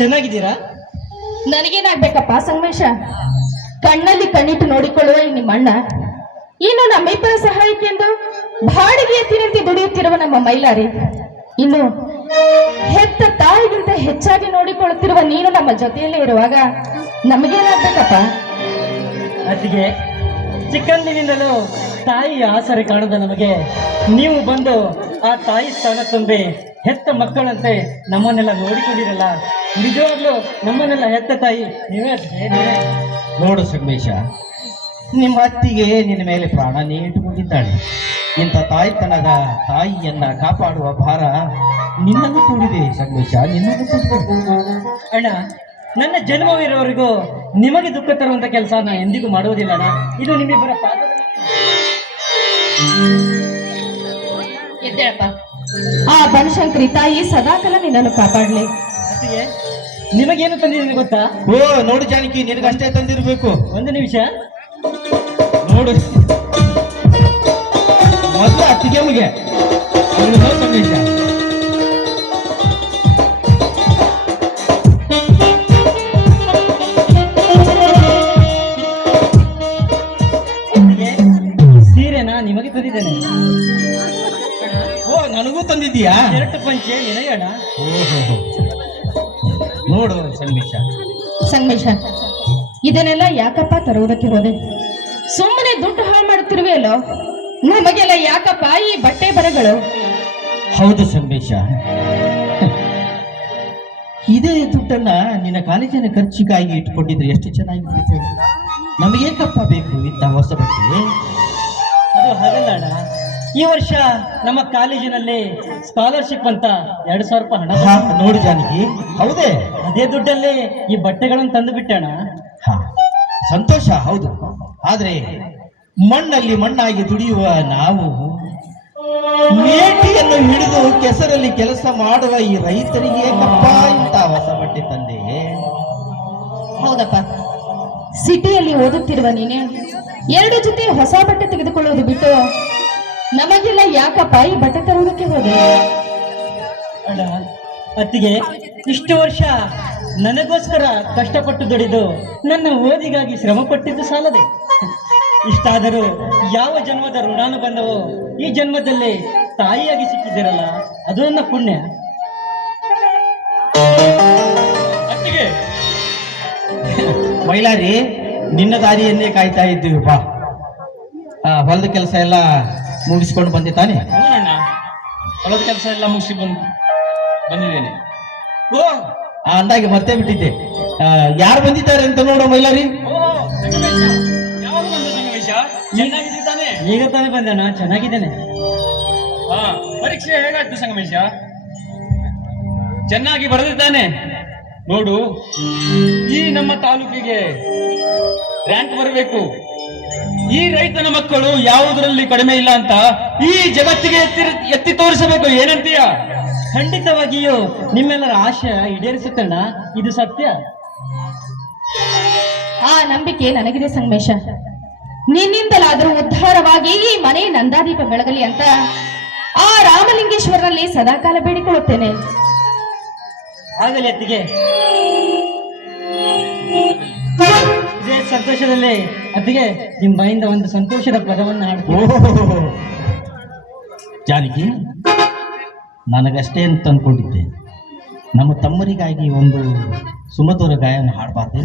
ಚೆನ್ನಾಗಿದ್ದೀರಾ? ನನಗೇನಾಗ್ಬೇಕಪ್ಪ ಸಂಗಮೇಶ? ಕಣ್ಣಲ್ಲಿ ಕಣ್ಣಿಟ್ಟು ನೋಡಿಕೊಳ್ಳುವ ನಿಮ್ಮ ಅಣ್ಣ, ಇನ್ನು ನಮ್ಮಿಬ್ಬರ ಸಹಾಯಕ್ಕೆಂದು ಬಾಡಿಗೆ ಎತ್ತಿನಂತೆ ದುಡಿಯುತ್ತಿರುವ ನಮ್ಮ ಮೈಲಾರಿ, ಇನ್ನು ಹೆತ್ತ ತಾಯಿಗಿಂತ ಹೆಚ್ಚಾಗಿ ನೋಡಿಕೊಳ್ಳುತ್ತಿರುವ ನೀನು ನಮ್ಮ ಜೊತೆಯಲ್ಲೇ ಇರುವಾಗ ನಮಗೇನಾಗ್ಬೇಕಪ್ಪ? ಅತ್ತಿಗೆ, ಚಿಕ್ಕಂದಿನಿಂದಲೂ ತಾಯಿಯ ಆಸರೆ ಕಾಣದ ನಮಗೆ ನೀವು ಬಂದು ಆ ತಾಯಿ ಸ್ಥಾನ ತುಂಬಿ ಹೆತ್ತ ಮಕ್ಕಳಂತೆ ನಮ್ಮನ್ನೆಲ್ಲ ನೋಡಿಕೊಂಡಿರಲ್ಲ. ನಿಜವಾಗ್ಲೂ ನಮ್ಮನ್ನೆಲ್ಲ ಹೆತ್ತ ತಾಯಿ ನೀವೇ ಅತ್ತಿಗೆ. ನೋಡು ಸಂಗಮೇಶ, ನಿಮ್ಮ ಅತ್ತಿಗೆ ನಿನ್ನ ಮೇಲೆ ಪ್ರಾಣನೇ ಇಟ್ಟುಕೊಂಡಿದ್ದಾಳೆ. ಇಂಥ ತಾಯ್ತನದ ತಾಯಿಯನ್ನ ಕಾಪಾಡುವ ಭಾರ ನಿನ್ನನ್ನು ಕೂಡಿದೆ ಸಂಗಮೇಶ, ನಿನ್ನನ್ನು ಕೂಡಿದೆ. ಅಣ್ಣ, ನನ್ನ ಜನ್ಮವಿರೋವರೆಗೂ ನಿಮಗೆ ದುಃಖ ತರುವಂತ ಕೆಲಸ ನಾ ಎಂದಿಗೂ ಮಾಡುವುದಿಲ್ಲ ಅಣ್ಣ. ಇದು ನಿಮ್ಮಿಬ್ಬರ ಪಾದ. ಎದ್ದೇಳಪ್ಪ. ಆ ಬನಶಂಕರಿ ತಾಯಿ ಸದಾಕಾಲ ನಿನ್ನನ್ನು ಕಾಪಾಡಲಿ. ಅತ್ತಿಗೆ, ನಿಮಗೇನು ತಂದಿದ್ದೀನಿ ಗೊತ್ತಾ? ಓ ನೋಡು ಜಾನಕಿ, ನಿನಗಷ್ಟೇ ತಂದಿರ್ಬೇಕು. ಒಂದು ನಿಮಿಷ ನೋಡು, ಮೊದಲು ಅತ್ತಿಗೆ ಮುಗೆ ಸಂಗಮೇಶ. ಸೀರೆನಾ ನಿಮಗೆ ತಂದಿದ್ದೇನೆ. ಓ ನನಗೂ ತಂದಿದ್ದೀಯಾ? ಎರಡು ಪಂಚೆ ನಿನಗೆ ಅಣ್ಣ. ನೋಡು ಸಂಗಮೇಶ. ಸಂಗಮೇಶ, ಇದನ್ನೆಲ್ಲ ಯಾಕಪ್ಪ ತರುವುದಕ್ಕೆ ಹೋದೆ? ಸುಮ್ಮನೆ ದುಡ್ಡು ಹಾಳು ಮಾಡುತ್ತಿರುವೆಯಲ್ಲೋ? ನಮಗೆಲ್ಲ ಯಾಕಪ್ಪ ಈ ಬಟ್ಟೆ ಬರಗಳು? ಹೌದು ಸಂಗಮೇಶ, ಇದೇ ದುಡ್ಡನ್ನ ನಿನ್ನ ಕಾಲೇಜಿನ ಖರ್ಚಿಗಾಗಿ ಇಟ್ಕೊಂಡಿದ್ರೆ ಎಷ್ಟು ಚೆನ್ನಾಗಿರ್ತಿತ್ತು. ನಮಗೇಕಪ್ಪ ಬೇಕು ಇಂಥ ಹೊಸ ಬಟ್ಟೆ? ಅದು ಹಾಗಲ್ಲ ಅಣ್ಣ, ಈ ವರ್ಷ ನಮ್ಮ ಕಾಲೇಜಿನಲ್ಲಿ ಸ್ಕಾಲರ್ಶಿಪ್ ಅಂತ 2,000 ರೂಪಾಯಿ ಹಣ. ನೋಡು ಜಾನಕಿ, ಹೌದೇ? ಅದೇ ದುಡ್ಡಲ್ಲಿ ಈ ಬಟ್ಟೆಗಳನ್ನು ತಂದು ಬಿಟ್ಟೆ ಅಣ್ಣ. ಸಂತೋಷ, ಹೌದು. ಆದ್ರೆ ಮಣ್ಣಲ್ಲಿ ಮಣ್ಣಾಗಿ ದುಡಿಯುವ ನಾವು, ಮೇಟಿಯನ್ನು ಹಿಡಿದು ಕೆಸರಲ್ಲಿ ಕೆಲಸ ಮಾಡುವ ಈ ರೈತರಿಗೆ ಕಪ್ಪ ಇಂತ ಹೊಸ ಬಟ್ಟೆ ತಂದೆ. ಹೌದಪ್ಪ, ಸಿಟಿಯಲ್ಲಿ ಓದುತ್ತಿರುವ ನೀನೆ 2 ಜೊತೆ ಹೊಸ ಬಟ್ಟೆ ತೆಗೆದುಕೊಳ್ಳುವುದು ಬಿಟ್ಟು ನಮಗೆಲ್ಲ ಯಾಕಪ್ಪ ಈ ಬಟ್ಟೆ ತರುವುದಕ್ಕೆ ಹೋದೆ? ಅಣ್ಣ, ಅತ್ತಿಗೆ, ಇಷ್ಟು ವರ್ಷ ನನಗೋಸ್ಕರ ಕಷ್ಟಪಟ್ಟು ದುಡಿದು ನನ್ನ ಓದಿಗಾಗಿ ಶ್ರಮ ಪಟ್ಟಿದ್ದು ಸಾಲದೆ. ಇಷ್ಟಾದರೂ ಯಾವ ಜನ್ಮದ ಋಣಾನುಬಂಧವೋ ಈ ಜನ್ಮದಲ್ಲಿ ತಾಯಿಯಾಗಿ ಸಿಕ್ಕಿದ್ದೀರಲ್ಲ, ಅದು ನನ್ನ ಪುಣ್ಯ. ಅತ್ತಿಗೆ, ಮೈಲಾರಿ, ನಿನ್ನ ದಾರಿಯನ್ನೇ ಕಾಯ್ತಾ ಇದ್ದೀವಿ. ಬಾ, ಹೊಲದ ಕೆಲಸ ಎಲ್ಲ ಮುಗಿಸ್ಕೊಂಡು ಬಂದೆ ತಾನೆ? ಅಣ್ಣ, ಹೊಲದ ಕೆಲಸ ಎಲ್ಲ ಮುಗಿಸಿ ಬಂದಿದ್ದೇನೆ. ಓ, ಅಂದಾಗೆ ಮತ್ತೆ ಬಿಟ್ಟಿದ್ದೆ. ಯಾರು ಬಂದಿದ್ದಾರೆ ಅಂತ ನೋಡೋ ಮೈಲಾರಿ. ಯಾವಾಗ ಬಂದ ಸಂಗಮೇಶ? ಚೆನ್ನಾಗಿದ್ದಾನೆ? ಈಗ ತಾನೇ ಬಂದಣ್ಣ, ಚೆನ್ನಾಗಿದ್ದೇನೆ. ಹಾ, ಪರೀಕ್ಷೆ ಹೇಗಾಯ್ತು ಸಂಗಮೇಶ? ಚೆನ್ನಾಗಿ ಬರೆದಿದ್ದಾನೆ. ನೋಡು, ಈ ನಮ್ಮ ತಾಲೂಕಿಗೆ ರ್ಯಾಂಕ್ ಬರಬೇಕು. ಈ ರೈತನ ಮಕ್ಕಳು ಯಾವುದರಲ್ಲಿ ಕಡಿಮೆ ಇಲ್ಲ ಅಂತ ಈ ಜಗತ್ತಿಗೆ ಎತ್ತಿ ತೋರಿಸಬೇಕು. ಏನಂತೀಯ? ಖಂಡಿತವಾಗಿಯೂ ನಿಮ್ಮೆಲ್ಲರ ಆಶಯ ಈಡೇರಿಸುತ್ತಣ್ಣ, ಇದು ಸತ್ಯ. ಆ ನಂಬಿಕೆ ನನಗಿದೆ ಸಂಗಮೇಶ. ನಿನ್ನಿಂದಲಾದರೂ ಉದ್ಧಾರವಾಗಿ ಈ ಮನೆ ನಂದಾದೀಪ ಬೆಳಗಲಿ ಅಂತ ಆ ರಾಮಲಿಂಗೇಶ್ವರನಲ್ಲಿ ಸದಾಕಾಲ ಬೇಡಿಕೊಳ್ಳುತ್ತೇನೆ. ಆಗಲಿ ಅತ್ತಿಗೆ. ಇದೇ ಸಂತೋಷದಲ್ಲಿ ಅತ್ತಿಗೆ ನಿಮ್ಮ ಬಾಯಿಂದ ಒಂದು ಸಂತೋಷದ ಪದವನ್ನು ಹಾಡ್ತೀನಿ. ಜಾನಕಿ, ನನಗಷ್ಟೇ ಅಂತ ಅಂದ್ಕೊಂಡಿದ್ದೆ. ನಮ್ಮ ತಮ್ಮರಿಗಾಗಿ ಒಂದು ಸುಮಧುರ ಗಾಯನ ಹಾಡಬಾರ್ದು?